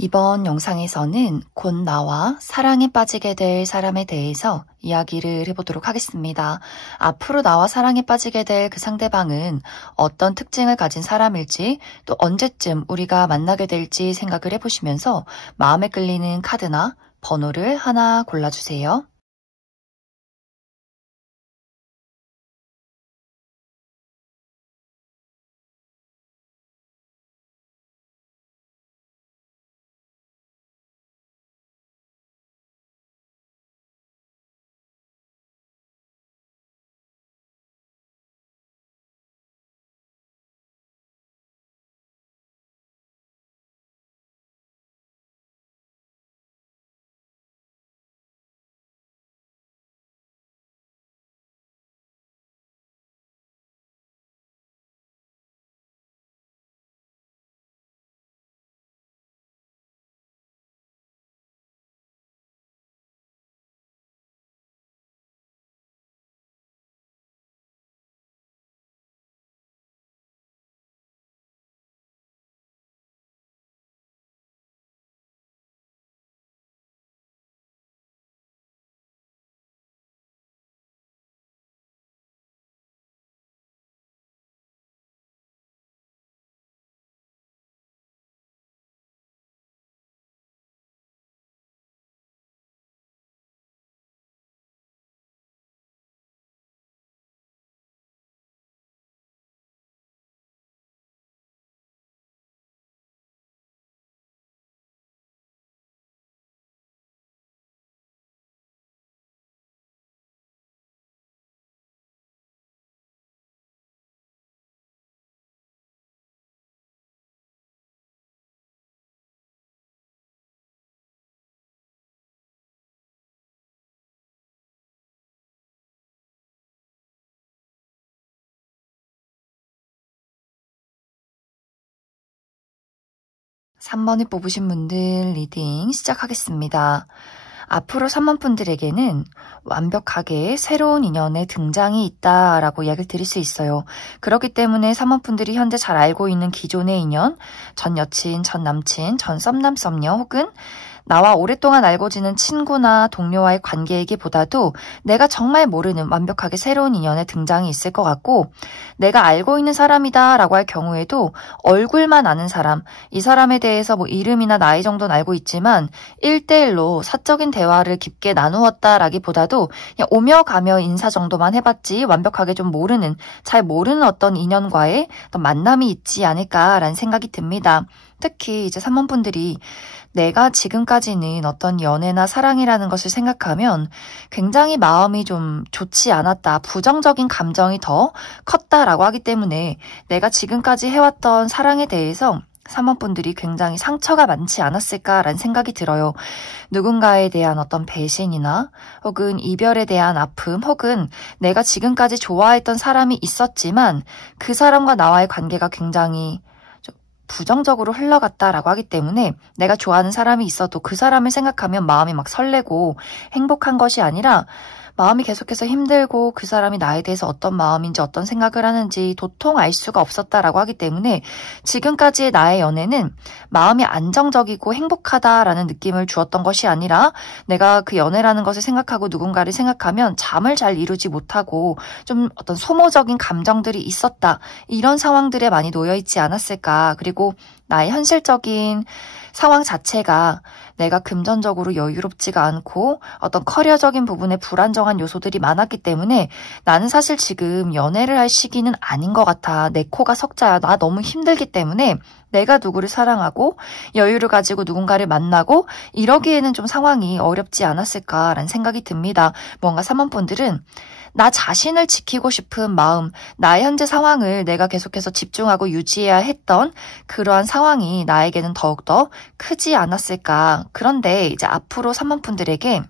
이번 영상에서는 곧 나와 사랑에 빠지게 될 사람에 대해서 이야기를 해보도록 하겠습니다. 앞으로 나와 사랑에 빠지게 될 그 상대방은 어떤 특징을 가진 사람일지, 또 언제쯤 우리가 만나게 될지 생각을 해보시면서 마음에 끌리는 카드나 번호를 하나 골라주세요. 삼 번을 뽑으신 분들 리딩 시작하겠습니다. 앞으로 3번 분들에게는 완벽하게 새로운 인연의 등장이 있다라고 이야기를 드릴 수 있어요. 그렇기 때문에 3번 분들이 현재 잘 알고 있는 기존의 인연, 전 여친, 전 남친, 전 썸남, 썸녀 혹은 나와 오랫동안 알고 지낸 친구나 동료와의 관계이기보다도 내가 정말 모르는 완벽하게 새로운 인연의 등장이 있을 것 같고, 내가 알고 있는 사람이다 라고 할 경우에도 얼굴만 아는 사람, 이 사람에 대해서 뭐 이름이나 나이 정도는 알고 있지만 1대1로 사적인 대화를 깊게 나누었다라기보다도 그냥 오며 가며 인사 정도만 해봤지 완벽하게 좀 모르는, 잘 모르는 어떤 인연과의 어떤 만남이 있지 않을까라는 생각이 듭니다. 특히 이제 3번 분들이 내가 지금까지는 어떤 연애나 사랑이라는 것을 생각하면 굉장히 마음이 좀 좋지 않았다, 부정적인 감정이 더 컸다라고 하기 때문에 내가 지금까지 해왔던 사랑에 대해서 3번 분들이 굉장히 상처가 많지 않았을까라는 생각이 들어요. 누군가에 대한 어떤 배신이나 혹은 이별에 대한 아픔, 혹은 내가 지금까지 좋아했던 사람이 있었지만 그 사람과 나와의 관계가 굉장히 부정적으로 흘러갔다라고 하기 때문에 내가 좋아하는 사람이 있어도 그 사람을 생각하면 마음이 막 설레고 행복한 것이 아니라 마음이 계속해서 힘들고 그 사람이 나에 대해서 어떤 마음인지 어떤 생각을 하는지 도통 알 수가 없었다라고 하기 때문에 지금까지의 나의 연애는 마음이 안정적이고 행복하다라는 느낌을 주었던 것이 아니라 내가 그 연애라는 것을 생각하고 누군가를 생각하면 잠을 잘 이루지 못하고 좀 어떤 소모적인 감정들이 있었다, 이런 상황들에 많이 놓여있지 않았을까. 그리고 나의 현실적인 상황 자체가 내가 금전적으로 여유롭지가 않고 어떤 커리어적인 부분에 불안정한 요소들이 많았기 때문에 나는 사실 지금 연애를 할 시기는 아닌 것 같아. 내 코가 석자야. 나 너무 힘들기 때문에 내가 누구를 사랑하고 여유를 가지고 누군가를 만나고 이러기에는 좀 상황이 어렵지 않았을까라는 생각이 듭니다. 뭔가 3번 분들은 나 자신을 지키고 싶은 마음, 나의 현재 상황을 내가 계속해서 집중하고 유지해야 했던 그러한 상황이 나에게는 더욱더 크지 않았을까. 그런데 이제 앞으로 3번 분들에게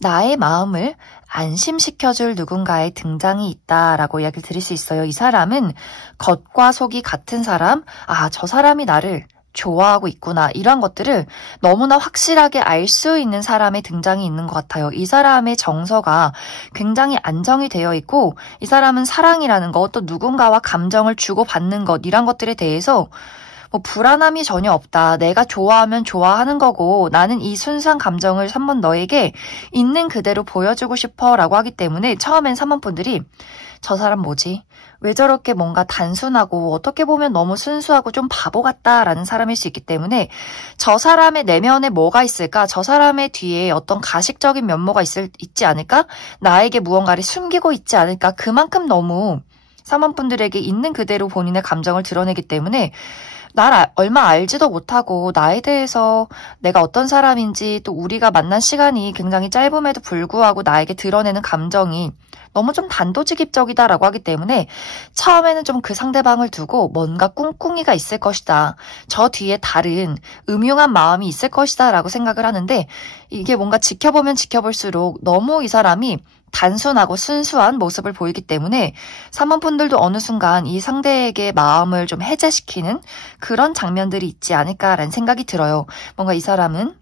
나의 마음을 안심시켜줄 누군가의 등장이 있다라고 이야기를 드릴 수 있어요. 이 사람은 겉과 속이 같은 사람, 저 사람이 나를 좋아하고 있구나, 이런 것들을 너무나 확실하게 알 수 있는 사람의 등장이 있는 것 같아요. 이 사람의 정서가 굉장히 안정이 되어 있고, 이 사람은 사랑이라는 것, 또 누군가와 감정을 주고받는 것, 이런 것들에 대해서 뭐 불안함이 전혀 없다. 내가 좋아하면 좋아하는 거고 나는 이 순수한 감정을 3번 너에게 있는 그대로 보여주고 싶어 라고 하기 때문에 처음엔 3번 분들이 저 사람 뭐지? 왜 저렇게 뭔가 단순하고 어떻게 보면 너무 순수하고 좀 바보 같다라는 사람일 수 있기 때문에 저 사람의 내면에 뭐가 있을까? 저 사람의 뒤에 어떤 가식적인 면모가 있지 않을까? 나에게 무언가를 숨기고 있지 않을까? 그만큼 너무 3번 분들에게 있는 그대로 본인의 감정을 드러내기 때문에 날 얼마 알지도 못하고 나에 대해서 내가 어떤 사람인지 또 우리가 만난 시간이 굉장히 짧음에도 불구하고 나에게 드러내는 감정이 너무 좀 단도직입적이다라고 하기 때문에 처음에는 좀 그 상대방을 두고 뭔가 꿍꿍이가 있을 것이다. 저 뒤에 다른 음흉한 마음이 있을 것이다 라고 생각을 하는데 이게 뭔가 지켜보면 지켜볼수록 너무 이 사람이 단순하고 순수한 모습을 보이기 때문에 3번 분들도 어느 순간 이 상대에게 마음을 좀 해제시키는 그런 장면들이 있지 않을까라는 생각이 들어요. 뭔가 이 사람은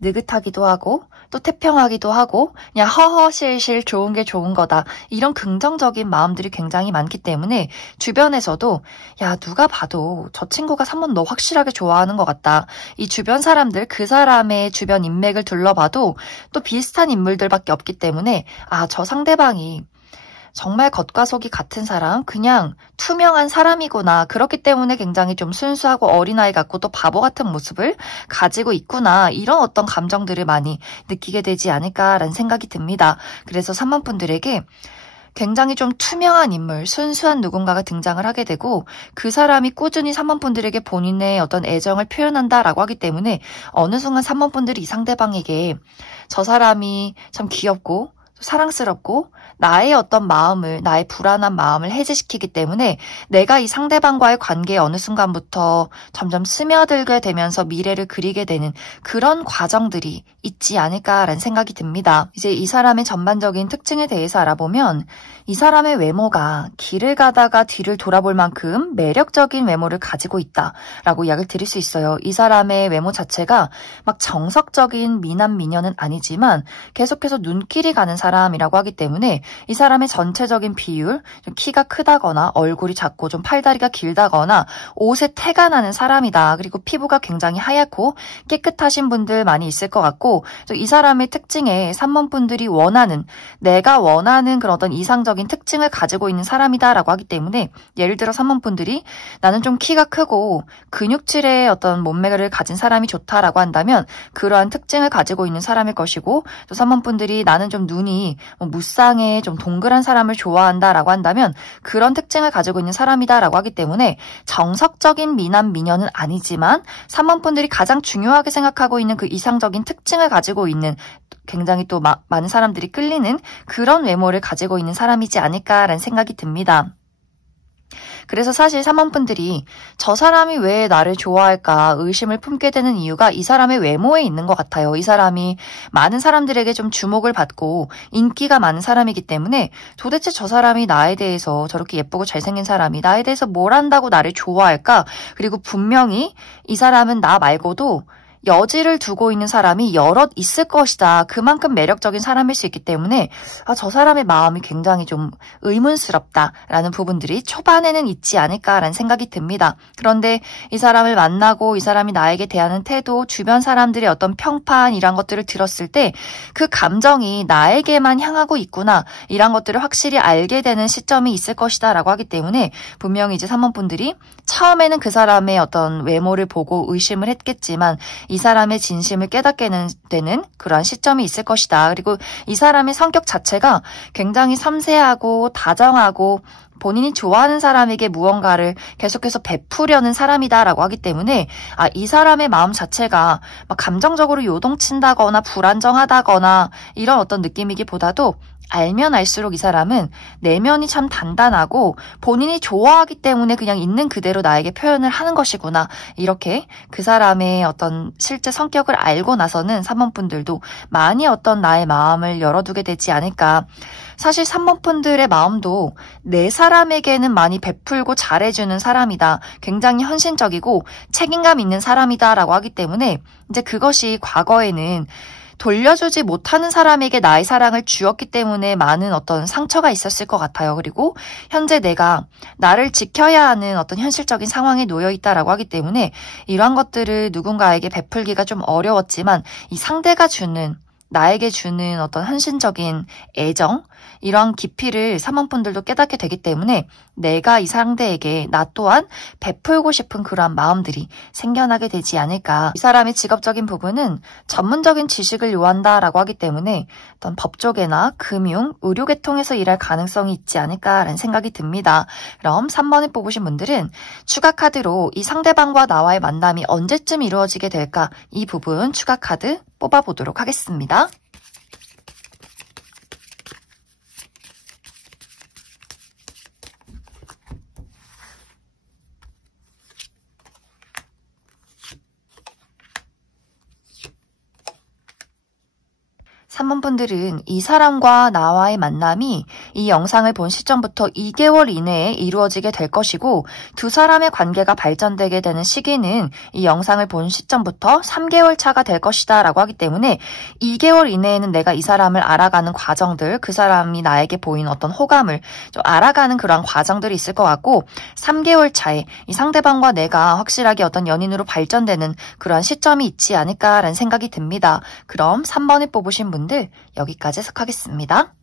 느긋하기도 하고 또 태평하기도 하고 그냥 허허실실 좋은 게 좋은 거다. 이런 긍정적인 마음들이 굉장히 많기 때문에 주변에서도 야 누가 봐도 저 친구가 3번 너 확실하게 좋아하는 것 같다. 이 주변 사람들 그 사람의 주변 인맥을 둘러봐도 또 비슷한 인물들밖에 없기 때문에 아 저 상대방이 정말 겉과 속이 같은 사람, 그냥 투명한 사람이구나. 그렇기 때문에 굉장히 좀 순수하고 어린아이 같고 또 바보 같은 모습을 가지고 있구나. 이런 어떤 감정들을 많이 느끼게 되지 않을까라는 생각이 듭니다. 그래서 3번 분들에게 굉장히 좀 투명한 인물, 순수한 누군가가 등장을 하게 되고 그 사람이 꾸준히 3번 분들에게 본인의 어떤 애정을 표현한다라고 하기 때문에 어느 순간 3번 분들이 이 상대방에게 저 사람이 참 귀엽고 사랑스럽고 나의 어떤 마음을, 나의 불안한 마음을 해제시키기 때문에 내가 이 상대방과의 관계에 어느 순간부터 점점 스며들게 되면서 미래를 그리게 되는 그런 과정들이 있지 않을까라는 생각이 듭니다. 이제 이 사람의 전반적인 특징에 대해서 알아보면 이 사람의 외모가 길을 가다가 뒤를 돌아볼 만큼 매력적인 외모를 가지고 있다라고 이야기를 드릴 수 있어요. 이 사람의 외모 자체가 막 정석적인 미남 미녀는 아니지만 계속해서 눈길이 가는 사람이라고 하기 때문에 이 사람의 전체적인 비율, 좀 키가 크다거나 얼굴이 작고 좀 팔다리가 길다거나 옷에 태가 나는 사람이다. 그리고 피부가 굉장히 하얗고 깨끗하신 분들 많이 있을 것 같고 이 사람의 특징에 3번 분들이 원하는 내가 원하는 그런 어떤 이상적인 특징을 가지고 있는 사람이다라고 하기 때문에 예를 들어 3번 분들이 나는 좀 키가 크고 근육질의 어떤 몸매를 가진 사람이 좋다라고 한다면 그러한 특징을 가지고 있는 사람일 것이고 또 3번 분들이 나는 좀 눈이 무쌍해 좀 동그란 사람을 좋아한다라고 한다면 그런 특징을 가지고 있는 사람이다라고 하기 때문에 정석적인 미남 미녀는 아니지만 3번 분들이 가장 중요하게 생각하고 있는 그 이상적인 특징을 가지고 있는 굉장히 또 많은 사람들이 끌리는 그런 외모를 가지고 있는 사람이지 않을까라는 생각이 듭니다. 그래서 사실 3번 분들이 저 사람이 왜 나를 좋아할까 의심을 품게 되는 이유가 이 사람의 외모에 있는 것 같아요. 이 사람이 많은 사람들에게 좀 주목을 받고 인기가 많은 사람이기 때문에 도대체 저 사람이 나에 대해서 저렇게 예쁘고 잘생긴 사람이 나에 대해서 뭘 안다고 나를 좋아할까? 그리고 분명히 이 사람은 나 말고도 여지를 두고 있는 사람이 여럿 있을 것이다. 그만큼 매력적인 사람일 수 있기 때문에 저 사람의 마음이 굉장히 좀 의문스럽다라는 부분들이 초반에는 있지 않을까라는 생각이 듭니다. 그런데 이 사람을 만나고 이 사람이 나에게 대하는 태도, 주변 사람들의 어떤 평판 이런 것들을 들었을 때 그 감정이 나에게만 향하고 있구나. 이런 것들을 확실히 알게 되는 시점이 있을 것이다 라고 하기 때문에 분명히 이제 3번 분들이 처음에는 그 사람의 어떤 외모를 보고 의심을 했겠지만 이 사람의 진심을 깨닫게 되는 그러한 시점이 있을 것이다. 그리고 이 사람의 성격 자체가 굉장히 섬세하고 다정하고 본인이 좋아하는 사람에게 무언가를 계속해서 베푸려는 사람이다라고 하기 때문에 이 사람의 마음 자체가 막 감정적으로 요동친다거나 불안정하다거나 이런 어떤 느낌이기보다도 알면 알수록 이 사람은 내면이 참 단단하고 본인이 좋아하기 때문에 그냥 있는 그대로 나에게 표현을 하는 것이구나. 이렇게 그 사람의 어떤 실제 성격을 알고 나서는 3번 분들도 많이 어떤 나의 마음을 열어두게 되지 않을까. 사실 3번 분들의 마음도 내 사람에게는 많이 베풀고 잘해주는 사람이다. 굉장히 헌신적이고 책임감 있는 사람이다 라고 하기 때문에 이제 그것이 과거에는 돌려주지 못하는 사람에게 나의 사랑을 주었기 때문에 많은 어떤 상처가 있었을 것 같아요. 그리고 현재 내가 나를 지켜야 하는 어떤 현실적인 상황에 놓여 있다라고 하기 때문에 이러한 것들을 누군가에게 베풀기가 좀 어려웠지만 이 상대가 주는 나에게 주는 어떤 헌신적인 애정, 이런 깊이를 사모분들도 깨닫게 되기 때문에 내가 이 상대에게 나 또한 베풀고 싶은 그러한 마음들이 생겨나게 되지 않을까. 이 사람의 직업적인 부분은 전문적인 지식을 요한다라고 하기 때문에 어떤 법조계나 금융, 의료계통에서 일할 가능성이 있지 않을까라는 생각이 듭니다. 그럼 3번을 뽑으신 분들은 추가 카드로 이 상대방과 나와의 만남이 언제쯤 이루어지게 될까? 이 부분 추가 카드 뽑아보도록 하겠습니다. 3번 분들은 이 사람과 나와의 만남이 이 영상을 본 시점부터 2개월 이내에 이루어지게 될 것이고 두 사람의 관계가 발전되게 되는 시기는 이 영상을 본 시점부터 3개월 차가 될 것이다 라고 하기 때문에 2개월 이내에는 내가 이 사람을 알아가는 과정들, 그 사람이 나에게 보이는 어떤 호감을 좀 알아가는 그런 과정들이 있을 것 같고 3개월 차에 이 상대방과 내가 확실하게 어떤 연인으로 발전되는 그러한 시점이 있지 않을까라는 생각이 듭니다. 그럼 3번을 뽑으신 분들 여기까지 해석하겠습니다.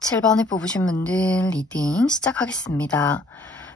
7번을 뽑으신 분들 리딩 시작하겠습니다.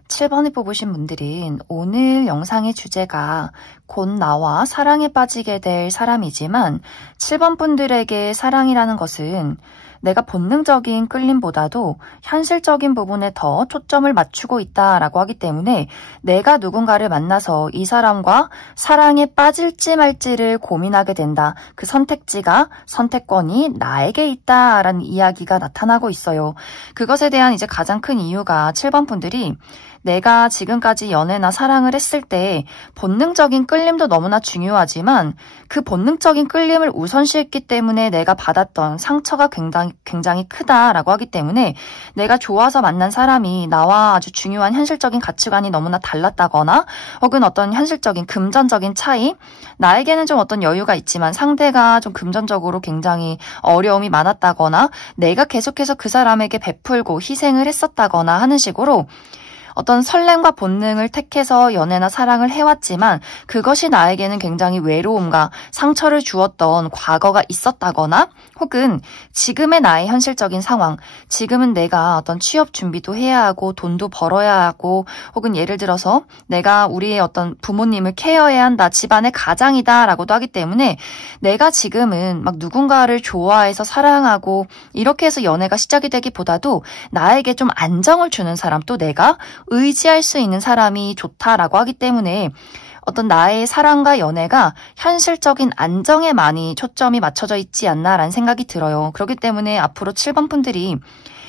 7번을 뽑으신 분들은 오늘 영상의 주제가 곧 나와 사랑에 빠지게 될 사람이지만 7번 분들에게 사랑이라는 것은 내가 본능적인 끌림보다도 현실적인 부분에 더 초점을 맞추고 있다라고 하기 때문에 내가 누군가를 만나서 이 사람과 사랑에 빠질지 말지를 고민하게 된다. 그 선택권이 나에게 있다라는 이야기가 나타나고 있어요. 그것에 대한 이제 가장 큰 이유가 7번 분들이 내가 지금까지 연애나 사랑을 했을 때 본능적인 끌림도 너무나 중요하지만 그 본능적인 끌림을 우선시했기 때문에 내가 받았던 상처가 굉장히 크다라고 하기 때문에 내가 좋아서 만난 사람이 나와 아주 중요한 현실적인 가치관이 너무나 달랐다거나 혹은 어떤 현실적인 금전적인 차이, 나에게는 좀 어떤 여유가 있지만 상대가 좀 금전적으로 굉장히 어려움이 많았다거나 내가 계속해서 그 사람에게 베풀고 희생을 했었다거나 하는 식으로 어떤 설렘과 본능을 택해서 연애나 사랑을 해왔지만 그것이 나에게는 굉장히 외로움과 상처를 주었던 과거가 있었다거나 혹은 지금의 나의 현실적인 상황, 지금은 내가 어떤 취업 준비도 해야 하고 돈도 벌어야 하고 혹은 예를 들어서 내가 우리의 어떤 부모님을 케어해야 한다, 집안의 가장이다 라고도 하기 때문에 내가 지금은 막 누군가를 좋아해서 사랑하고 이렇게 해서 연애가 시작이 되기보다도 나에게 좀 안정을 주는 사람, 또 내가 의지할 수 있는 사람이 좋다라고 하기 때문에 어떤 나의 사랑과 연애가 현실적인 안정에 많이 초점이 맞춰져 있지 않나라는 생각이 들어요. 그렇기 때문에 앞으로 7번 분들이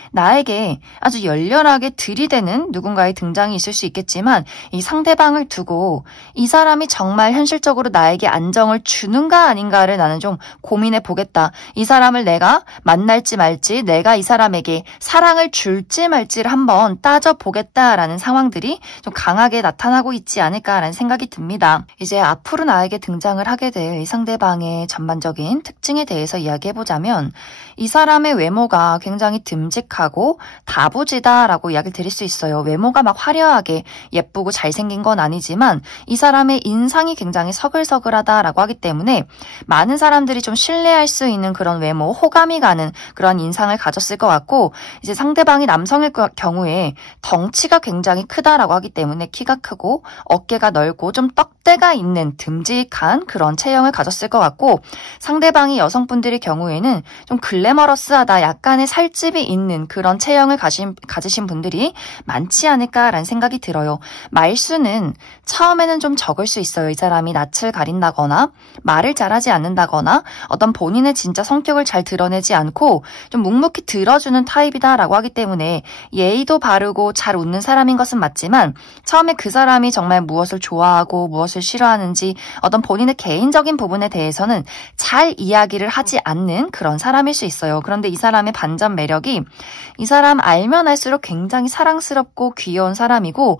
나에게 아주 열렬하게 들이대는 누군가의 등장이 있을 수 있겠지만 이 상대방을 두고 이 사람이 정말 현실적으로 나에게 안정을 주는가 아닌가를 나는 좀 고민해 보겠다. 이 사람을 내가 만날지 말지, 내가 이 사람에게 사랑을 줄지 말지를 한번 따져보겠다라는 상황들이 좀 강하게 나타나고 있지 않을까라는 생각이 듭니다. 이제 앞으로 나에게 등장을 하게 될 이 상대방의 전반적인 특징에 대해서 이야기해보자면 이 사람의 외모가 굉장히 듬직하고 다부지다라고 이야기를 드릴 수 있어요. 외모가 막 화려하게 예쁘고 잘생긴 건 아니지만 이 사람의 인상이 굉장히 서글서글하다라고 하기 때문에 많은 사람들이 좀 신뢰할 수 있는 그런 외모, 호감이 가는 그런 인상을 가졌을 것 같고 이제 상대방이 남성일 경우에 덩치가 굉장히 크다라고 하기 때문에 키가 크고 어깨가 넓고 좀 떡대가 있는 듬직한 그런 체형을 가졌을 것 같고 상대방이 여성분들의 경우에는 좀 글래머러스하다, 약간의 살집이 있는 그런 체형을 가지신 분들이 많지 않을까라는 생각이 들어요. 말수는 처음에는 좀 적을 수 있어요. 이 사람이 낯을 가린다거나 말을 잘하지 않는다거나 어떤 본인의 진짜 성격을 잘 드러내지 않고 좀 묵묵히 들어주는 타입이다라고 하기 때문에 예의도 바르고 잘 웃는 사람인 것은 맞지만 처음에 그 사람이 정말 무엇을 좋아하고 무엇을 싫어하는지 어떤 본인의 개인적인 부분에 대해서는 잘 이야기를 하지 않는 그런 사람일 수 있어요. 그런데 이 사람의 반전 매력이 이 사람 알면 알수록 굉장히 사랑스럽고 귀여운 사람이고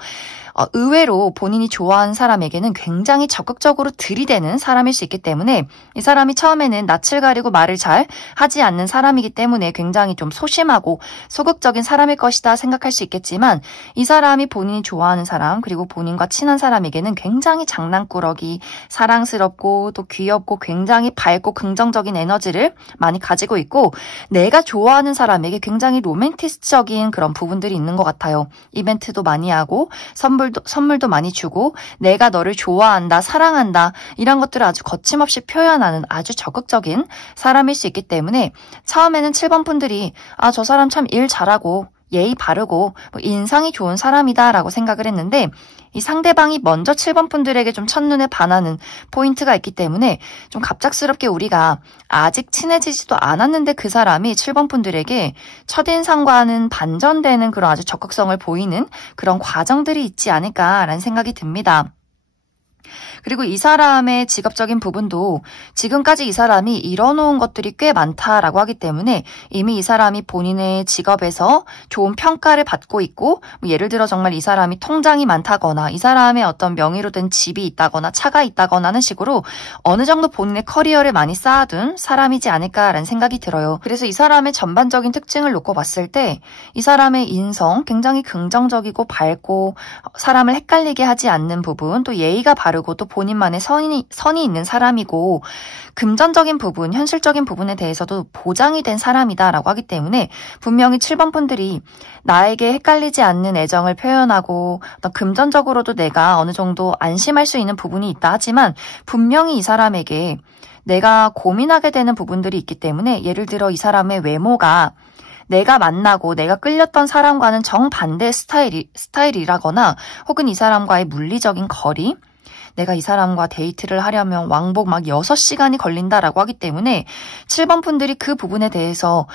의외로 본인이 좋아하는 사람에게는 굉장히 적극적으로 들이대는 사람일 수 있기 때문에 이 사람이 처음에는 낯을 가리고 말을 잘 하지 않는 사람이기 때문에 굉장히 좀 소심하고 소극적인 사람일 것이다 생각할 수 있겠지만 이 사람이 본인이 좋아하는 사람 그리고 본인과 친한 사람에게는 굉장히 장난꾸러기, 사랑스럽고 또 귀엽고 굉장히 밝고 긍정적인 에너지를 많이 가지고 있고 내가 좋아하는 사람에게 굉장히 로맨티스트적인 그런 부분들이 있는 것 같아요. 이벤트도 많이 하고 선물도 많이 주고 내가 너를 좋아한다, 사랑한다 이런 것들을 아주 거침없이 표현하는 아주 적극적인 사람일 수 있기 때문에 처음에는 7번 분들이 저 사람 참 일 잘하고 예의 바르고 인상이 좋은 사람이다 라고 생각을 했는데 이 상대방이 먼저 7번 분들에게 좀 첫눈에 반하는 포인트가 있기 때문에 좀 갑작스럽게 우리가 아직 친해지지도 않았는데 그 사람이 7번 분들에게 첫인상과는 반전되는 그런 아주 적극성을 보이는 그런 과정들이 있지 않을까라는 생각이 듭니다. 그리고 이 사람의 직업적인 부분도 지금까지 이 사람이 이뤄놓은 것들이 꽤 많다라고 하기 때문에 이미 이 사람이 본인의 직업에서 좋은 평가를 받고 있고 예를 들어 정말 이 사람이 통장이 많다거나 이 사람의 어떤 명의로 된 집이 있다거나 차가 있다거나 하는 식으로 어느 정도 본인의 커리어를 많이 쌓아둔 사람이지 않을까라는 생각이 들어요. 그래서 이 사람의 전반적인 특징을 놓고 봤을 때 이 사람의 인성 굉장히 긍정적이고 밝고 사람을 헷갈리게 하지 않는 부분 또 예의가 바르고 또 본인만의 선이 있는 사람이고 금전적인 부분, 현실적인 부분에 대해서도 보장이 된 사람이다라고 하기 때문에 분명히 7번 분들이 나에게 헷갈리지 않는 애정을 표현하고 어떤 금전적으로도 내가 어느 정도 안심할 수 있는 부분이 있다 하지만 분명히 이 사람에게 내가 고민하게 되는 부분들이 있기 때문에 예를 들어 이 사람의 외모가 내가 만나고 내가 끌렸던 사람과는 정반대 스타일이라거나 혹은 이 사람과의 물리적인 거리 내가 이 사람과 데이트를 하려면 왕복 막 6시간이 걸린다라고 하기 때문에 7번 분들이 그 부분에 대해서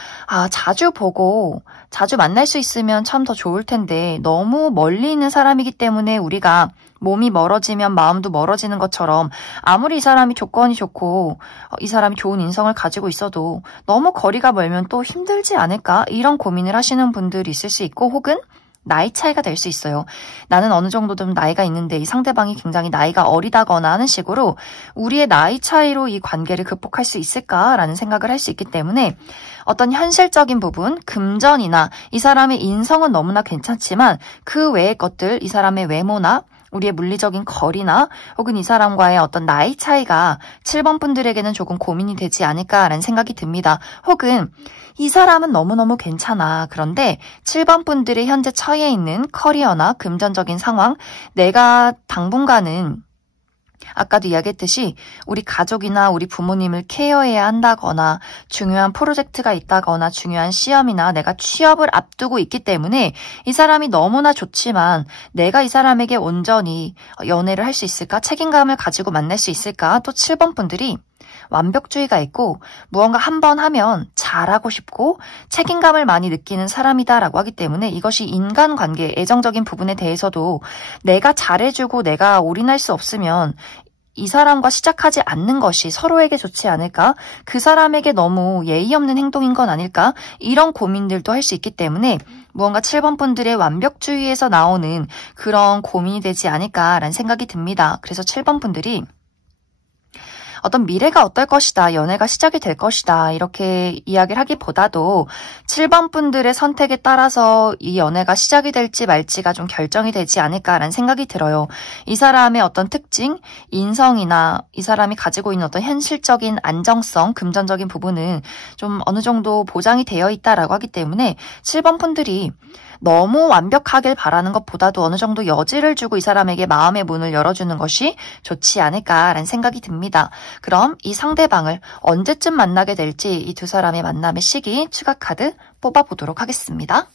자주 보고 자주 만날 수 있으면 참 더 좋을 텐데 너무 멀리 있는 사람이기 때문에 우리가 몸이 멀어지면 마음도 멀어지는 것처럼 아무리 이 사람이 조건이 좋고 이 사람이 좋은 인성을 가지고 있어도 너무 거리가 멀면 또 힘들지 않을까? 이런 고민을 하시는 분들이 있을 수 있고 혹은 나이 차이가 될 수 있어요. 나는 어느 정도 좀 나이가 있는데 이 상대방이 굉장히 나이가 어리다거나 하는 식으로 우리의 나이 차이로 이 관계를 극복할 수 있을까라는 생각을 할 수 있기 때문에 어떤 현실적인 부분, 금전이나 이 사람의 인성은 너무나 괜찮지만 그 외의 것들, 이 사람의 외모나 우리의 물리적인 거리나 혹은 이 사람과의 어떤 나이 차이가 7번 분들에게는 조금 고민이 되지 않을까라는 생각이 듭니다. 혹은 이 사람은 너무너무 괜찮아. 그런데 7번 분들의 현재 처해 있는 커리어나 금전적인 상황, 내가 당분간은 아까도 이야기했듯이 우리 가족이나 우리 부모님을 케어해야 한다거나 중요한 프로젝트가 있다거나 중요한 시험이나 내가 취업을 앞두고 있기 때문에 이 사람이 너무나 좋지만 내가 이 사람에게 온전히 연애를 할 수 있을까? 책임감을 가지고 만날 수 있을까? 또 7번 분들이 완벽주의가 있고 무언가 한 번 하면 잘하고 싶고 책임감을 많이 느끼는 사람이다라고 하기 때문에 이것이 인간관계, 애정적인 부분에 대해서도 내가 잘해주고 내가 올인할 수 없으면 이 사람과 시작하지 않는 것이 서로에게 좋지 않을까? 그 사람에게 너무 예의 없는 행동인 건 아닐까? 이런 고민들도 할 수 있기 때문에 무언가 7번 분들의 완벽주의에서 나오는 그런 고민이 되지 않을까라는 생각이 듭니다. 그래서 7번 분들이 어떤 미래가 어떨 것이다, 연애가 시작이 될 것이다 이렇게 이야기를 하기보다도 7번 분들의 선택에 따라서 이 연애가 시작이 될지 말지가 좀 결정이 되지 않을까라는 생각이 들어요. 이 사람의 어떤 특징, 인성이나 이 사람이 가지고 있는 어떤 현실적인 안정성, 금전적인 부분은 좀 어느 정도 보장이 되어 있다라고 하기 때문에 7번 분들이 너무 완벽하길 바라는 것보다도 어느 정도 여지를 주고 이 사람에게 마음의 문을 열어주는 것이 좋지 않을까라는 생각이 듭니다. 그럼 이 상대방을 언제쯤 만나게 될지 이 두 사람의 만남의 시기 추가 카드 뽑아보도록 하겠습니다.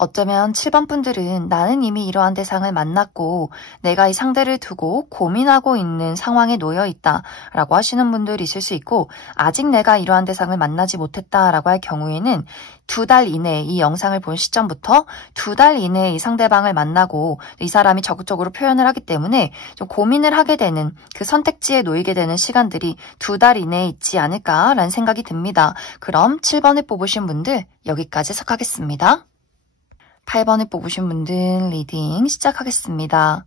어쩌면 7번 분들은 나는 이미 이러한 대상을 만났고 내가 이 상대를 두고 고민하고 있는 상황에 놓여 있다 라고 하시는 분들이 있을 수 있고, 아직 내가 이러한 대상을 만나지 못했다 라고 할 경우에는 2달 이내에, 이 영상을 본 시점부터 2달 이내에 이 상대방을 만나고 이 사람이 적극적으로 표현을 하기 때문에 좀 고민을 하게 되는, 그 선택지에 놓이게 되는 시간들이 2달 이내에 있지 않을까라는 생각이 듭니다. 그럼 7번을 뽑으신 분들 여기까지 해석하겠습니다. 8번을 뽑으신 분들 리딩 시작하겠습니다.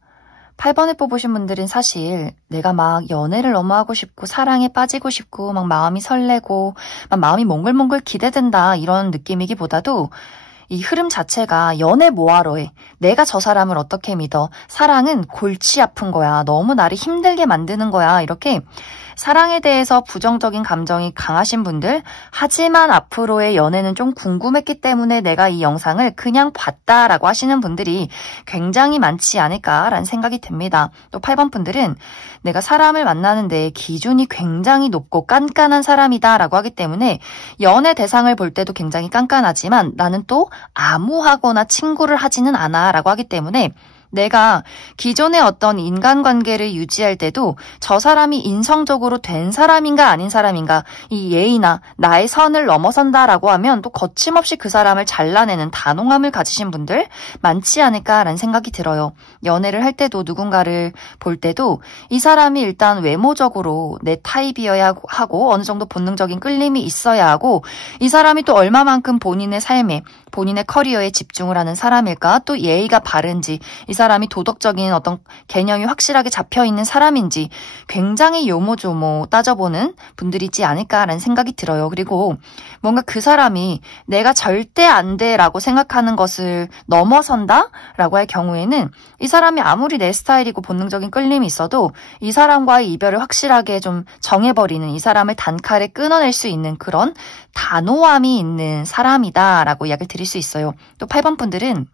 8번을 뽑으신 분들은 사실 내가 막 연애를 너무 하고 싶고 사랑에 빠지고 싶고 막 마음이 설레고 막 마음이 몽글몽글 기대된다 이런 느낌이기보다도 이 흐름 자체가 연애 뭐하러 해? 내가 저 사람을 어떻게 믿어? 사랑은 골치 아픈 거야. 너무 나를 힘들게 만드는 거야. 이렇게 사랑에 대해서 부정적인 감정이 강하신 분들, 하지만 앞으로의 연애는 좀 궁금했기 때문에 내가 이 영상을 그냥 봤다라고 하시는 분들이 굉장히 많지 않을까라는 생각이 듭니다. 또 8번 분들은 내가 사람을 만나는데 기준이 굉장히 높고 깐깐한 사람이다라고 하기 때문에 연애 대상을 볼 때도 굉장히 깐깐하지만 나는 또 아무하거나 친구를 하지는 않아라고 하기 때문에 내가 기존의 어떤 인간관계를 유지할 때도 저 사람이 인성적으로 된 사람인가 아닌 사람인가, 이 예의나 나의 선을 넘어선다라고 하면 또 거침없이 그 사람을 잘라내는 단호함을 가지신 분들 많지 않을까라는 생각이 들어요. 연애를 할 때도 누군가를 볼 때도 이 사람이 일단 외모적으로 내 타입이어야 하고 어느 정도 본능적인 끌림이 있어야 하고, 이 사람이 또 얼마만큼 본인의 삶에, 본인의 커리어에 집중을 하는 사람일까, 또 예의가 바른지, 이 사람이 도덕적인 어떤 개념이 확실하게 잡혀있는 사람인지 굉장히 요모조모 따져보는 분들이지 않을까라는 생각이 들어요. 그리고 뭔가 그 사람이 내가 절대 안 돼라고 생각하는 것을 넘어선다? 라고 할 경우에는 이 사람이 아무리 내 스타일이고 본능적인 끌림이 있어도 이 사람과의 이별을 확실하게 좀 정해버리는, 이 사람을 단칼에 끊어낼 수 있는 그런 단호함이 있는 사람이다 라고 이야기를 드릴 수 있어요. 또 8번 분들은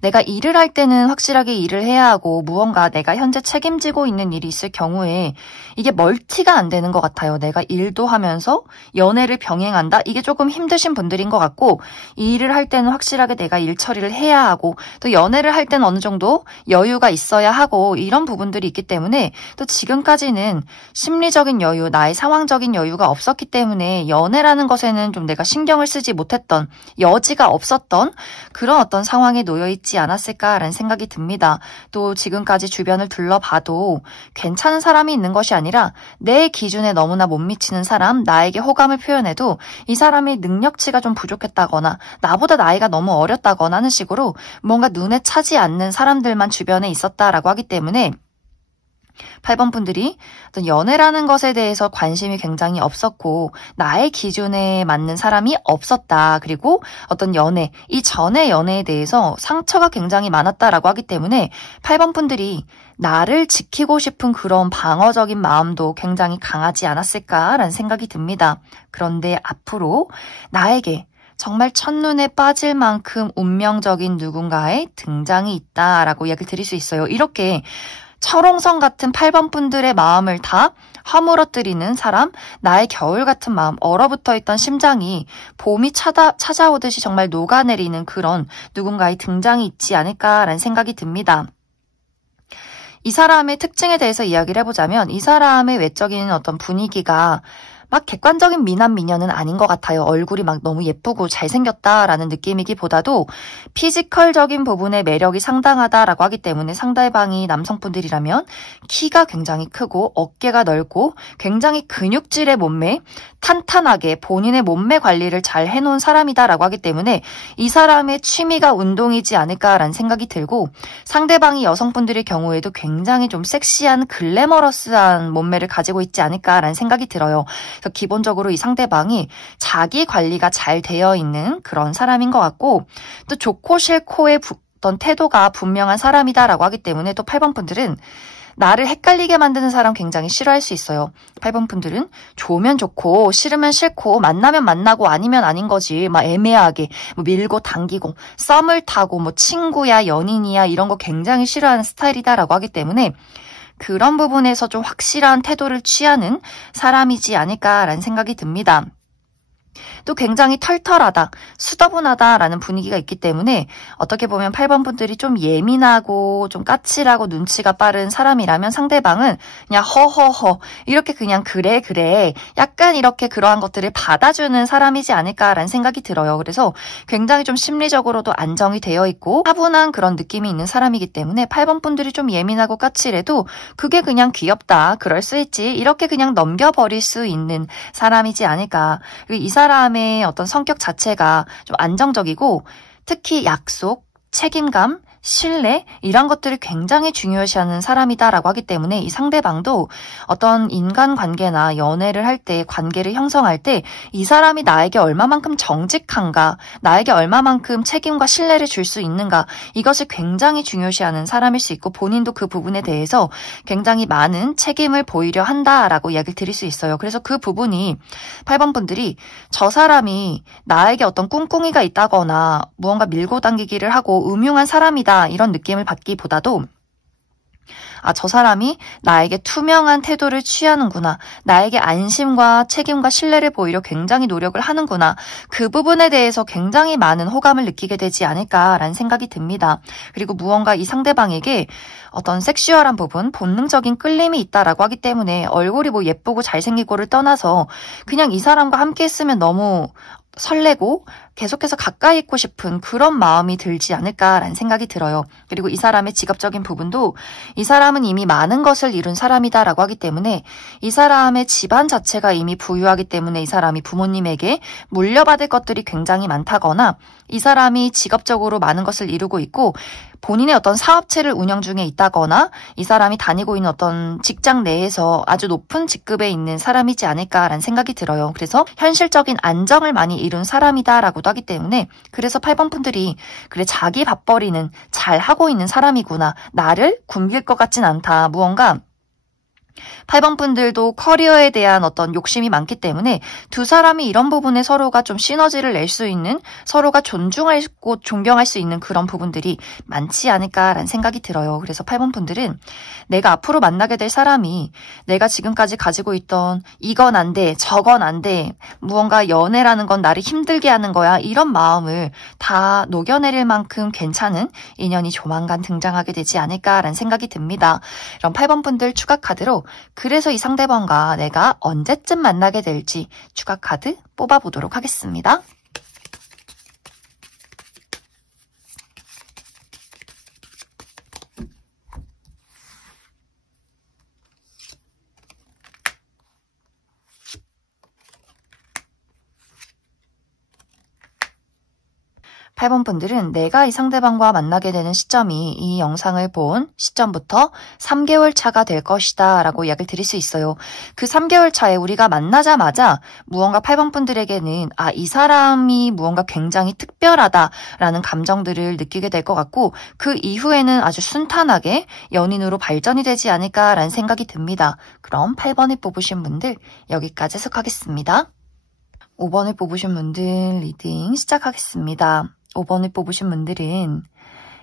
내가 일을 할 때는 확실하게 일을 해야 하고 무언가 내가 현재 책임지고 있는 일이 있을 경우에 이게 멀티가 안 되는 것 같아요. 내가 일도 하면서 연애를 병행한다? 이게 조금 힘드신 분들인 것 같고, 이 일을 할 때는 확실하게 내가 일 처리를 해야 하고 또 연애를 할 때는 어느 정도 여유가 있어야 하고 이런 부분들이 있기 때문에 또 지금까지는 심리적인 여유, 나의 상황적인 여유가 없었기 때문에 연애라는 것에는 좀 내가 신경을 쓰지 못했던, 여지가 없었던 그런 어떤 상황에 놓여있지 않았을까라는 생각이 듭니다. 또 지금까지 주변을 둘러봐도 괜찮은 사람이 있는 것이 아니라 내 기준에 너무나 못 미치는 사람, 나에게 호감을 표현해도 이 사람의 능력치가 좀 부족했다거나 나보다 나이가 너무 어렸다거나 하는 식으로 뭔가 눈에 차지 않는 사람들만 주변에 있었다라고 하기 때문에 8번 분들이 어떤 연애라는 것에 대해서 관심이 굉장히 없었고 나의 기준에 맞는 사람이 없었다. 그리고 어떤 연애, 이 전의 연애에 대해서 상처가 굉장히 많았다라고 하기 때문에 8번 분들이 나를 지키고 싶은 그런 방어적인 마음도 굉장히 강하지 않았을까라는 생각이 듭니다. 그런데 앞으로 나에게 정말 첫눈에 빠질 만큼 운명적인 누군가의 등장이 있다라고 이야기를 드릴 수 있어요. 이렇게 철옹성 같은 8번 분들의 마음을 다 허물어뜨리는 사람, 나의 겨울 같은 마음, 얼어붙어 있던 심장이 봄이 찾아오듯이 정말 녹아내리는 그런 누군가의 등장이 있지 않을까라는 생각이 듭니다. 이 사람의 특징에 대해서 이야기를 해보자면 이 사람의 외적인 어떤 분위기가 막 객관적인 미남 미녀는 아닌 것 같아요. 얼굴이 막 너무 예쁘고 잘생겼다라는 느낌이기보다도 피지컬적인 부분의 매력이 상당하다라고 하기 때문에 상대방이 남성분들이라면 키가 굉장히 크고 어깨가 넓고 굉장히 근육질의 몸매, 탄탄하게 본인의 몸매 관리를 잘 해놓은 사람이다라고 하기 때문에 이 사람의 취미가 운동이지 않을까라는 생각이 들고, 상대방이 여성분들의 경우에도 굉장히 좀 섹시한 글래머러스한 몸매를 가지고 있지 않을까라는 생각이 들어요. 그래서 기본적으로 이 상대방이 자기 관리가 잘 되어 있는 그런 사람인 것 같고, 또 좋고 싫고의 어떤 태도가 분명한 사람이다라고 하기 때문에 또 8번 분들은 나를 헷갈리게 만드는 사람 굉장히 싫어할 수 있어요. 8번 분들은 좋으면 좋고 싫으면 싫고 만나면 만나고 아니면 아닌 거지 막 애매하게 뭐 밀고 당기고 썸을 타고 뭐 친구야 연인이야 이런 거 굉장히 싫어하는 스타일이다라고 하기 때문에 그런 부분에서 좀 확실한 태도를 취하는 사람이지 않을까라는 생각이 듭니다. 또 굉장히 털털하다, 수더분하다라는 분위기가 있기 때문에 어떻게 보면 8번 분들이 좀 예민하고 좀 까칠하고 눈치가 빠른 사람이라면 상대방은 그냥 허허허 이렇게 그냥 그래 약간 이렇게 그러한 것들을 받아주는 사람이지 않을까라는 생각이 들어요. 그래서 굉장히 좀 심리적으로도 안정이 되어 있고 차분한 그런 느낌이 있는 사람이기 때문에 8번 분들이 좀 예민하고 까칠해도 그게 그냥 귀엽다, 그럴 수 있지 이렇게 그냥 넘겨버릴 수 있는 사람이지 않을까. 그리고 이 사람의 어떤 성격 자체가 좀 안정적이고 특히 약속, 책임감, 신뢰 이런 것들을 굉장히 중요시하는 사람이다라고 하기 때문에 이 상대방도 어떤 인간관계나 연애를 할 때 관계를 형성할 때 이 사람이 나에게 얼마만큼 정직한가, 나에게 얼마만큼 책임과 신뢰를 줄 수 있는가 이것을 굉장히 중요시하는 사람일 수 있고 본인도 그 부분에 대해서 굉장히 많은 책임을 보이려 한다라고 이야기를 드릴 수 있어요. 그래서 그 부분이 8번 분들이 저 사람이 나에게 어떤 꿍꿍이가 있다거나 무언가 밀고 당기기를 하고 음흉한 사람이다 이런 느낌을 받기보다도 저 사람이 나에게 투명한 태도를 취하는구나. 나에게 안심과 책임과 신뢰를 보이려 굉장히 노력을 하는구나. 그 부분에 대해서 굉장히 많은 호감을 느끼게 되지 않을까라는 생각이 듭니다. 그리고 무언가 이 상대방에게 어떤 섹슈얼한 부분, 본능적인 끌림이 있다라고 하기 때문에 얼굴이 뭐 예쁘고 잘생기고를 떠나서 그냥 이 사람과 함께 있으면 너무 설레고 계속해서 가까이 있고 싶은 그런 마음이 들지 않을까라는 생각이 들어요. 그리고 이 사람의 직업적인 부분도 이 사람은 이미 많은 것을 이룬 사람이다라고 하기 때문에 이 사람의 집안 자체가 이미 부유하기 때문에 이 사람이 부모님에게 물려받을 것들이 굉장히 많다거나 이 사람이 직업적으로 많은 것을 이루고 있고 본인의 어떤 사업체를 운영 중에 있다거나 이 사람이 다니고 있는 어떤 직장 내에서 아주 높은 직급에 있는 사람이지 않을까라는 생각이 들어요. 그래서 현실적인 안정을 많이 이룬 사람이다라고도 하기 때문에 그래서 8번 분들이 그래 자기 밥벌이는 잘하고 있는 사람이구나. 나를 굶길 것 같진 않다. 무언가 8번 분들도 커리어에 대한 어떤 욕심이 많기 때문에 두 사람이 이런 부분에 서로가 좀 시너지를 낼 수 있는 서로가 존중하고 존경할 수 있는 그런 부분들이 많지 않을까라는 생각이 들어요. 그래서 8번 분들은 내가 앞으로 만나게 될 사람이 내가 지금까지 가지고 있던 이건 안 돼, 저건 안 돼, 무언가 연애라는 건 나를 힘들게 하는 거야 이런 마음을 다 녹여내릴 만큼 괜찮은 인연이 조만간 등장하게 되지 않을까라는 생각이 듭니다. 이런 8번 분들 추가 카드로 그래서 이 상대방과 내가 언제쯤 만나게 될지 추가 카드 뽑아보도록 하겠습니다. 8번 분들은 내가 이 상대방과 만나게 되는 시점이 이 영상을 본 시점부터 3개월 차가 될 것이다 라고 이야기를 드릴 수 있어요. 그 3개월 차에 우리가 만나자마자 무언가 8번 분들에게는 이 사람이 무언가 굉장히 특별하다라는 감정들을 느끼게 될 것 같고 그 이후에는 아주 순탄하게 연인으로 발전이 되지 않을까라는 생각이 듭니다. 그럼 8번을 뽑으신 분들 여기까지 해석하겠습니다. 5번을 뽑으신 분들 리딩 시작하겠습니다. 5번을 뽑으신 분들은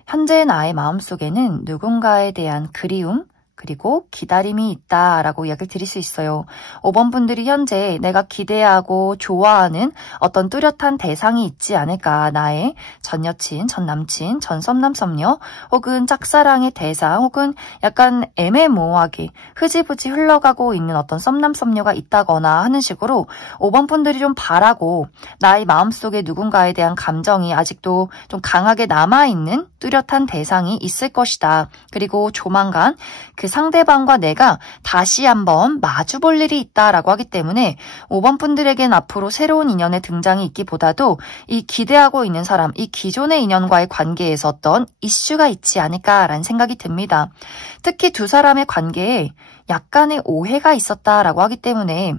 현재 나의 마음속에는 누군가에 대한 그리움 그리고 기다림이 있다라고 이야기를 드릴 수 있어요. 5번 분들이 현재 내가 기대하고 좋아하는 어떤 뚜렷한 대상이 있지 않을까. 나의 전 여친, 전 남친, 전 썸남 썸녀 혹은 짝사랑의 대상 혹은 약간 애매모호하게 흐지부지 흘러가고 있는 어떤 썸남 썸녀가 있다거나 하는 식으로 5번 분들이 좀 바라고 나의 마음속에 누군가에 대한 감정이 아직도 좀 강하게 남아있는 뚜렷한 대상이 있을 것이다. 그리고 조만간 그 상대방과 내가 다시 한번 마주볼 일이 있다라고 하기 때문에 5번 분들에겐 앞으로 새로운 인연의 등장이 있기보다도 이 기대하고 있는 사람, 이 기존의 인연과의 관계에서 어떤 이슈가 있지 않을까라는 생각이 듭니다. 특히 두 사람의 관계에 약간의 오해가 있었다라고 하기 때문에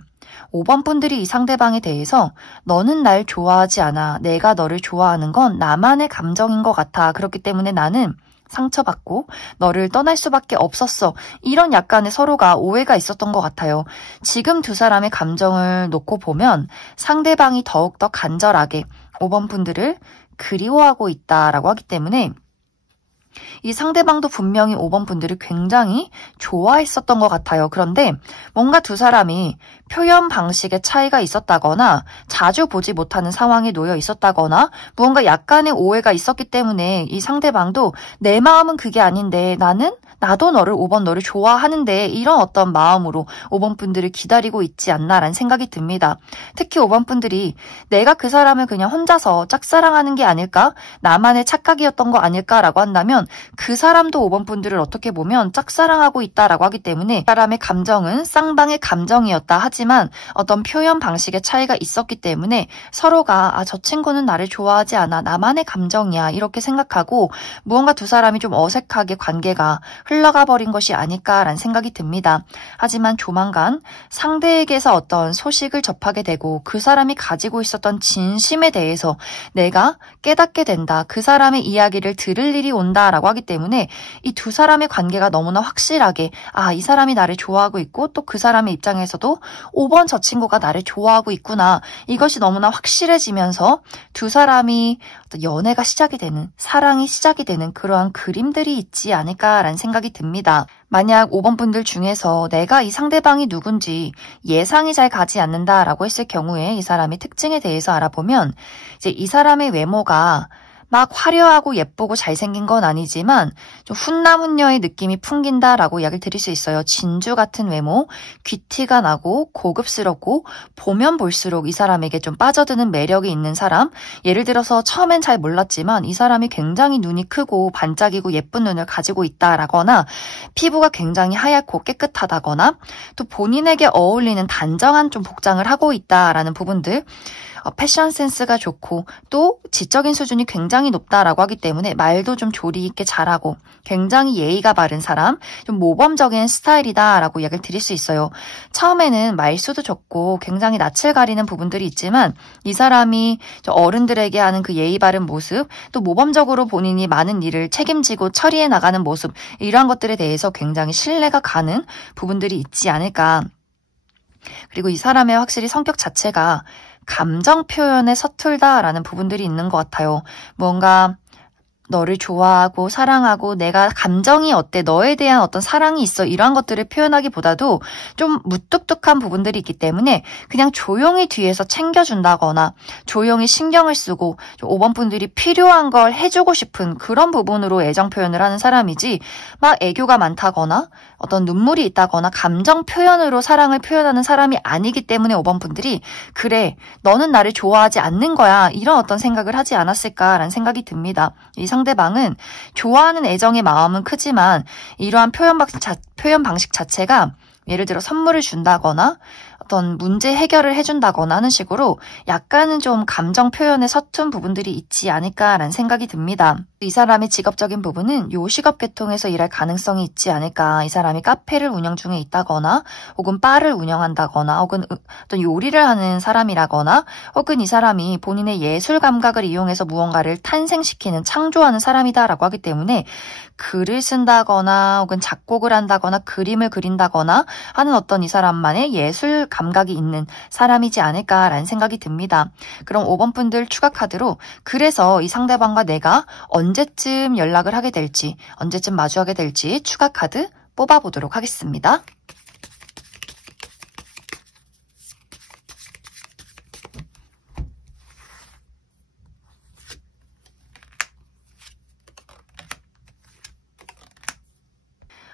5번 분들이 이 상대방에 대해서 너는 날 좋아하지 않아. 내가 너를 좋아하는 건 나만의 감정인 것 같아. 그렇기 때문에 나는 상처받고 너를 떠날 수밖에 없었어. 이런 약간의 서로가 오해가 있었던 것 같아요. 지금 두 사람의 감정을 놓고 보면 상대방이 더욱더 간절하게 5번 분들을 그리워하고 있다라고 하기 때문에 이 상대방도 분명히 5번 분들이 굉장히 좋아했었던 것 같아요. 그런데 뭔가 두 사람이 표현 방식의 차이가 있었다거나 자주 보지 못하는 상황에 놓여 있었다거나 무언가 약간의 오해가 있었기 때문에 이 상대방도 내 마음은 그게 아닌데 나도 너를 5번 너를 좋아하는데 이런 어떤 마음으로 5번 분들을 기다리고 있지 않나라는 생각이 듭니다. 특히 5번 분들이 내가 그 사람을 그냥 혼자서 짝사랑하는 게 아닐까? 나만의 착각이었던 거 아닐까라고 한다면 그 사람도 5번 분들을 어떻게 보면 짝사랑하고 있다라고 하기 때문에 사람의 감정은 쌍방의 감정이었다 하지만 어떤 표현 방식의 차이가 있었기 때문에 서로가 저 친구는 나를 좋아하지 않아 나만의 감정이야 이렇게 생각하고 무언가 두 사람이 좀 어색하게 관계가 흘러가 버린 것이 아닐까라는 생각이 듭니다. 하지만 조만간 상대에게서 어떤 소식을 접하게 되고 그 사람이 가지고 있었던 진심에 대해서 내가 깨닫게 된다. 그 사람의 이야기를 들을 일이 온다라고 하기 때문에 이 두 사람의 관계가 너무나 확실하게 이 사람이 나를 좋아하고 있고 또 그 사람의 입장에서도 5번 저 친구가 나를 좋아하고 있구나. 이것이 너무나 확실해지면서 두 사람이 연애가 시작이 되는 사랑이 시작이 되는 그러한 그림들이 있지 않을까라는 생각이 듭니다. 만약 5번 분들 중에서 내가 이 상대방이 누군지 예상이 잘 가지 않는다라고 했을 경우에 이 사람의 특징에 대해서 알아보면 이제 이 사람의 외모가 막 화려하고 예쁘고 잘생긴 건 아니지만 좀 훈남훈녀의 느낌이 풍긴다라고 이야기를 드릴 수 있어요. 진주 같은 외모, 귀티가 나고 고급스럽고 보면 볼수록 이 사람에게 좀 빠져드는 매력이 있는 사람. 예를 들어서 처음엔 잘 몰랐지만 이 사람이 굉장히 눈이 크고 반짝이고 예쁜 눈을 가지고 있다라거나 피부가 굉장히 하얗고 깨끗하다거나 또 본인에게 어울리는 단정한 좀 복장을 하고 있다라는 부분들. 패션 센스가 좋고 또 지적인 수준이 굉장히 높다라고 하기 때문에 말도 좀 조리 있게 잘하고 굉장히 예의가 바른 사람, 좀 모범적인 스타일이다라고 이야기를 드릴 수 있어요. 처음에는 말수도 좋고 굉장히 낯을 가리는 부분들이 있지만 이 사람이 어른들에게 하는 그 예의 바른 모습, 또 모범적으로 본인이 많은 일을 책임지고 처리해 나가는 모습, 이러한 것들에 대해서 굉장히 신뢰가 가는 부분들이 있지 않을까. 그리고 이 사람의 확실히 성격 자체가 감정 표현에 서툴다라는 부분들이 있는 것 같아요. 뭔가 너를 좋아하고 사랑하고 내가 감정이 어때, 너에 대한 어떤 사랑이 있어 이러한 것들을 표현하기보다도 좀 무뚝뚝한 부분들이 있기 때문에 그냥 조용히 뒤에서 챙겨준다거나 조용히 신경을 쓰고 5번 분들이 필요한 걸 해주고 싶은 그런 부분으로 애정 표현을 하는 사람이지 막 애교가 많다거나 어떤 눈물이 있다거나 감정 표현으로 사랑을 표현하는 사람이 아니기 때문에 5번 분들이 그래 너는 나를 좋아하지 않는 거야 이런 어떤 생각을 하지 않았을까라는 생각이 듭니다. 이 상대방은 좋아하는 애정의 마음은 크지만 이러한 표현 방식 자체가 예를 들어 선물을 준다거나 어떤 문제 해결을 해준다거나 하는 식으로 약간은 좀 감정 표현에 서툰 부분들이 있지 않을까라는 생각이 듭니다. 이 사람의 직업적인 부분은 요식업 계통에서 일할 가능성이 있지 않을까. 이 사람이 카페를 운영 중에 있다거나 혹은 바를 운영한다거나 혹은 어떤 요리를 하는 사람이라거나 혹은 이 사람이 본인의 예술 감각을 이용해서 무언가를 탄생시키는 창조하는 사람이다라고 하기 때문에 글을 쓴다거나 혹은 작곡을 한다거나 그림을 그린다거나 하는 어떤 이 사람만의 예술 감각이 있는 사람이지 않을까라는 생각이 듭니다. 그럼 5번 분들 추가 카드로 그래서 이 상대방과 내가 언제쯤 연락을 하게 될지 언제쯤 마주하게 될지 추가 카드 뽑아보도록 하겠습니다.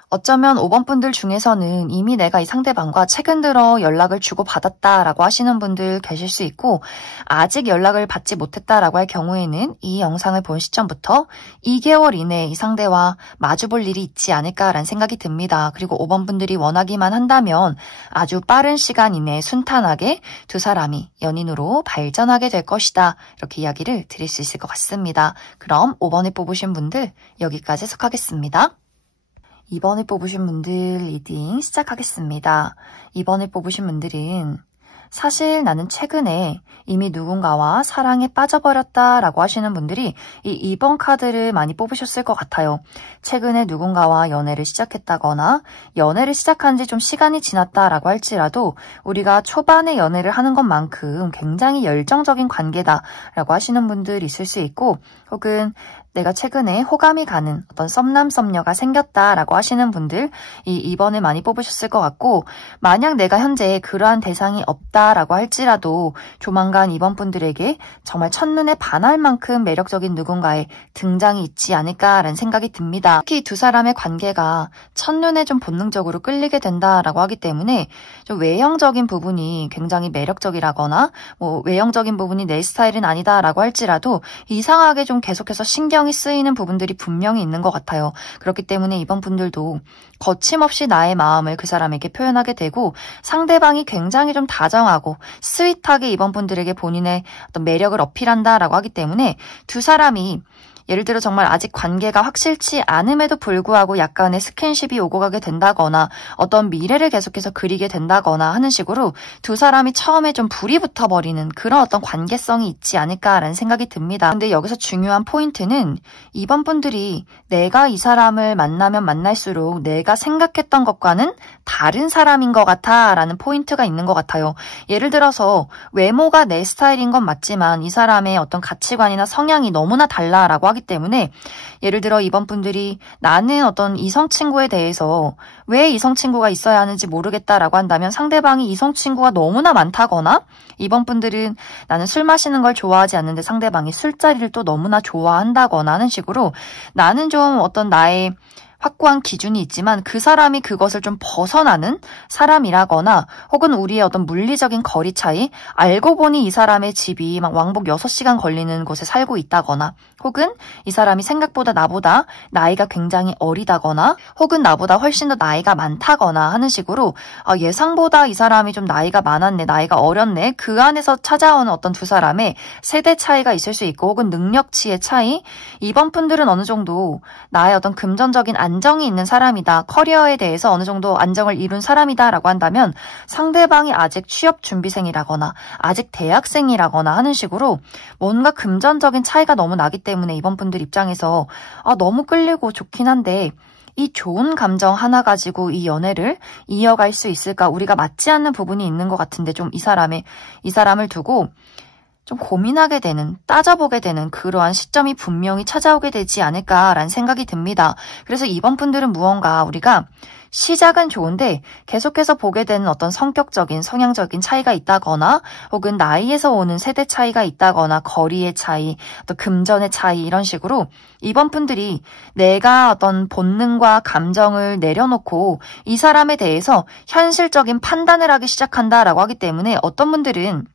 어쩌면 5번 분들 중에서는 이미 내가 이 상대방과 최근 들어 연락을 주고받았다라고 하시는 분들 계실 수 있고 아직 연락을 받지 못했다라고 할 경우에는 이 영상을 본 시점부터 2개월 이내에 이 상대와 마주볼 일이 있지 않을까라는 생각이 듭니다. 그리고 5번 분들이 원하기만 한다면 아주 빠른 시간 이내에 순탄하게 두 사람이 연인으로 발전하게 될 것이다. 이렇게 이야기를 드릴 수 있을 것 같습니다. 그럼 5번을 뽑으신 분들 여기까지 해석하겠습니다. 2번을 뽑으신 분들 리딩 시작하겠습니다. 2번을 뽑으신 분들은 사실 나는 최근에 이미 누군가와 사랑에 빠져버렸다라고 하시는 분들이 이 2번 카드를 많이 뽑으셨을 것 같아요. 최근에 누군가와 연애를 시작했다거나 연애를 시작한 지 좀 시간이 지났다라고 할지라도 우리가 초반에 연애를 하는 것만큼 굉장히 열정적인 관계다라고 하시는 분들이 있을 수 있고 혹은 내가 최근에 호감이 가는 어떤 썸남 썸녀가 생겼다라고 하시는 분들 이 2번을 많이 뽑으셨을 것 같고, 만약 내가 현재 그러한 대상이 없다라고 할지라도 조만간 2번 분들에게 정말 첫눈에 반할 만큼 매력적인 누군가의 등장이 있지 않을까라는 생각이 듭니다. 특히 두 사람의 관계가 첫눈에 좀 본능적으로 끌리게 된다라고 하기 때문에 좀 외형적인 부분이 굉장히 매력적이라거나 뭐 외형적인 부분이 내 스타일은 아니다라고 할지라도 이상하게 좀 계속해서 신경이 쓰이는 부분들이 분명히 있는 것 같아요. 그렇기 때문에 이번 분들도 거침없이 나의 마음을 그 사람에게 표현하게 되고, 상대방이 굉장히 좀 다정하고 스윗하게 이번 분들에게 본인의 어떤 매력을 어필한다라고 하기 때문에 두 사람이 예를 들어 정말 아직 관계가 확실치 않음에도 불구하고 약간의 스킨십이 오고 가게 된다거나 어떤 미래를 계속해서 그리게 된다거나 하는 식으로 두 사람이 처음에 좀 불이 붙어버리는 그런 어떤 관계성이 있지 않을까라는 생각이 듭니다. 근데 여기서 중요한 포인트는 이번 분들이 내가 이 사람을 만나면 만날수록 내가 생각했던 것과는 다른 사람인 것 같아 라는 포인트가 있는 것 같아요. 예를 들어서 외모가 내 스타일인 건 맞지만 이 사람의 어떤 가치관이나 성향이 너무나 달라라고 하기 때문에, 예를 들어 이번 분들이 나는 어떤 이성 친구에 대해서 왜 이성 친구가 있어야 하는지 모르겠다라고 한다면 상대방이 이성 친구가 너무나 많다거나, 이번 분들은 나는 술 마시는 걸 좋아하지 않는데 상대방이 술자리를 또 너무나 좋아한다거나 하는 식으로 나는 좀 어떤 나의 확고한 기준이 있지만 그 사람이 그것을 좀 벗어나는 사람이라거나, 혹은 우리의 어떤 물리적인 거리 차이, 알고 보니 이 사람의 집이 막 왕복 6시간 걸리는 곳에 살고 있다거나, 혹은 이 사람이 생각보다 나보다 나이가 굉장히 어리다거나, 혹은 나보다 훨씬 더 나이가 많다거나 하는 식으로 예상보다 이 사람이 좀 나이가 많았네, 나이가 어렸네, 그 안에서 찾아오는 어떤 두 사람의 세대 차이가 있을 수 있고, 혹은 능력치의 차이, 이번 분들은 어느 정도 나의 어떤 금전적인 안정이 있는 사람이다, 커리어에 대해서 어느 정도 안정을 이룬 사람이다 라고 한다면 상대방이 아직 취업 준비생이라거나 아직 대학생이라거나 하는 식으로 뭔가 금전적인 차이가 너무 나기 때문에 이번 분들 입장에서 너무 끌리고 좋긴 한데 이 좋은 감정 하나 가지고 이 연애를 이어갈 수 있을까, 우리가 맞지 않는 부분이 있는 것 같은데 좀 이 사람을 두고 좀 고민하게 되는, 따져보게 되는 그러한 시점이 분명히 찾아오게 되지 않을까라는 생각이 듭니다. 그래서 이번 분들은 무언가 우리가 시작은 좋은데 계속해서 보게 되는 어떤 성격적인, 성향적인 차이가 있다거나, 혹은 나이에서 오는 세대 차이가 있다거나, 거리의 차이, 또 금전의 차이, 이런 식으로 이번 분들이 내가 어떤 본능과 감정을 내려놓고 이 사람에 대해서 현실적인 판단을 하기 시작한다라고 하기 때문에 어떤 분들은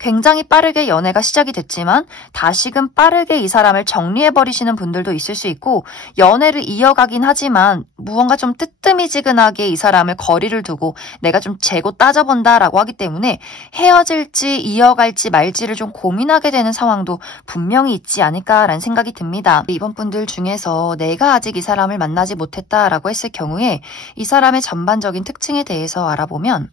굉장히 빠르게 연애가 시작이 됐지만 다시금 빠르게 이 사람을 정리해버리시는 분들도 있을 수 있고, 연애를 이어가긴 하지만 무언가 좀 뜨뜨미지근하게 이 사람을 거리를 두고 내가 좀 재고 따져본다라고 하기 때문에 헤어질지 이어갈지 말지를 좀 고민하게 되는 상황도 분명히 있지 않을까라는 생각이 듭니다. 이번 분들 중에서 내가 아직 이 사람을 만나지 못했다라고 했을 경우에 이 사람의 전반적인 특징에 대해서 알아보면,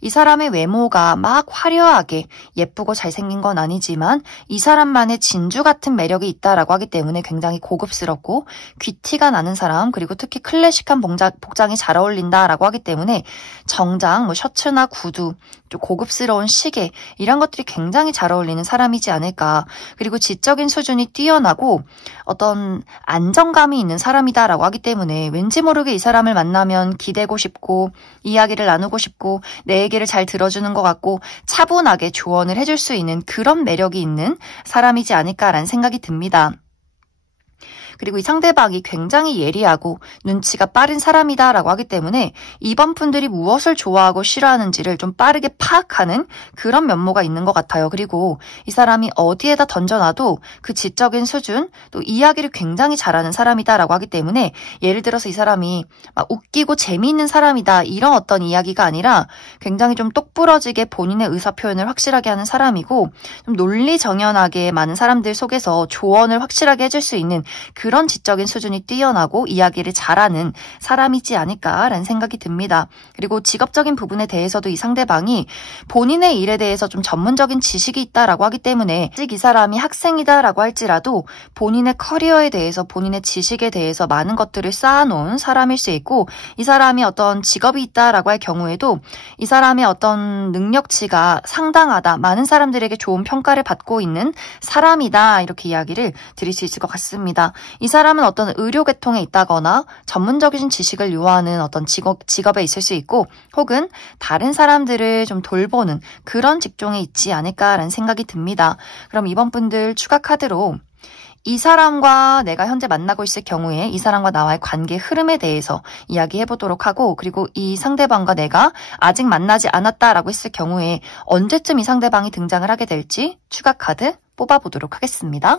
이 사람의 외모가 막 화려하게 예쁘고 잘생긴 건 아니지만 이 사람만의 진주 같은 매력이 있다라고 하기 때문에 굉장히 고급스럽고 귀티가 나는 사람, 그리고 특히 클래식한 복장이 잘 어울린다라고 하기 때문에 정장, 뭐 셔츠나 구두, 좀 고급스러운 시계, 이런 것들이 굉장히 잘 어울리는 사람이지 않을까. 그리고 지적인 수준이 뛰어나고 어떤 안정감이 있는 사람이다라고 하기 때문에 왠지 모르게 이 사람을 만나면 기대고 싶고 이야기를 나누고 싶고 내 얘기를 잘 들어주는 것 같고 차분하게 조언을 해줄 수 있는 그런 매력이 있는 사람이지 않을까라는 생각이 듭니다. 그리고 이 상대방이 굉장히 예리하고 눈치가 빠른 사람이다라고 하기 때문에 이번 분들이 무엇을 좋아하고 싫어하는지를 좀 빠르게 파악하는 그런 면모가 있는 것 같아요. 그리고 이 사람이 어디에다 던져놔도 그 지적인 수준, 또 이야기를 굉장히 잘하는 사람이다라고 하기 때문에 예를 들어서 이 사람이 막 웃기고 재미있는 사람이다, 이런 어떤 이야기가 아니라 굉장히 좀 똑부러지게 본인의 의사표현을 확실하게 하는 사람이고, 좀 논리정연하게 많은 사람들 속에서 조언을 확실하게 해줄 수 있는 그런 지적인 수준이 뛰어나고 이야기를 잘하는 사람이지 않을까라는 생각이 듭니다. 그리고 직업적인 부분에 대해서도 이 상대방이 본인의 일에 대해서 좀 전문적인 지식이 있다라고 하기 때문에 아직 이 사람이 학생이다라고 할지라도 본인의 커리어에 대해서 본인의 지식에 대해서 많은 것들을 쌓아놓은 사람일 수 있고 이 사람이 어떤 직업이 있다라고 할 경우에도 이 사람의 어떤 능력치가 상당하다. 많은 사람들에게 좋은 평가를 받고 있는 사람이다. 이렇게 이야기를 드릴 수 있을 것 같습니다. 이 사람은 어떤 의료 계통에 있다거나 전문적인 지식을 요하는 어떤 직업에 있을 수 있고 혹은 다른 사람들을 좀 돌보는 그런 직종에 있지 않을까라는 생각이 듭니다. 그럼 이번 분들 추가 카드로 이 사람과 내가 현재 만나고 있을 경우에 이 사람과 나와의 관계 흐름에 대해서 이야기해 보도록 하고 그리고 이 상대방과 내가 아직 만나지 않았다라고 했을 경우에 언제쯤 이 상대방이 등장을 하게 될지 추가 카드 뽑아보도록 하겠습니다.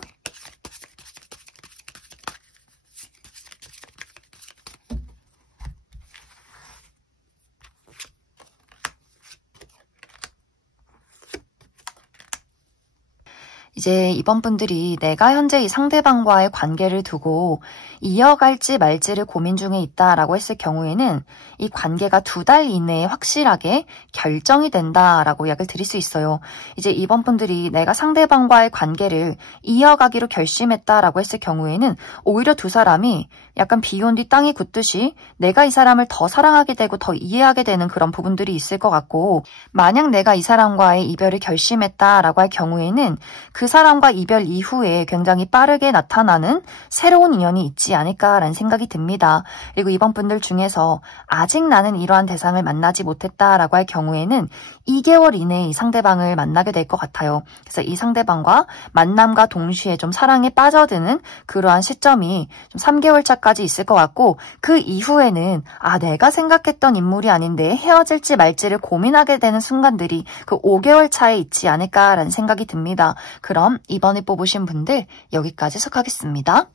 이제 이번 분들이 내가 현재 이 상대방과의 관계를 두고 이어갈지 말지를 고민 중에 있다라고 했을 경우에는 이 관계가 2달 이내에 확실하게 결정이 된다라고 이야기를 드릴 수 있어요. 이제 이번 분들이 내가 상대방과의 관계를 이어가기로 결심했다라고 했을 경우에는 오히려 두 사람이 약간 비 온 뒤 땅이 굳듯이 내가 이 사람을 더 사랑하게 되고 더 이해하게 되는 그런 부분들이 있을 것 같고 만약 내가 이 사람과의 이별을 결심했다라고 할 경우에는 그 사람과 이별 이후에 굉장히 빠르게 나타나는 새로운 인연이 있지 않을까라는 생각이 듭니다. 그리고 이번 분들 중에서 아직 나는 이러한 대상을 만나지 못했다라고 할 경우에는 2개월 이내에 이 상대방을 만나게 될 것 같아요. 그래서 이 상대방과 만남과 동시에 좀 사랑에 빠져드는 그러한 시점이 좀 3개월 차까지 있을 것 같고 그 이후에는 내가 생각했던 인물이 아닌데 헤어질지 말지를 고민하게 되는 순간들이 그 5개월 차에 있지 않을까라는 생각이 듭니다. 그럼 이번에 뽑으신 분들 여기까지 해석하겠습니다.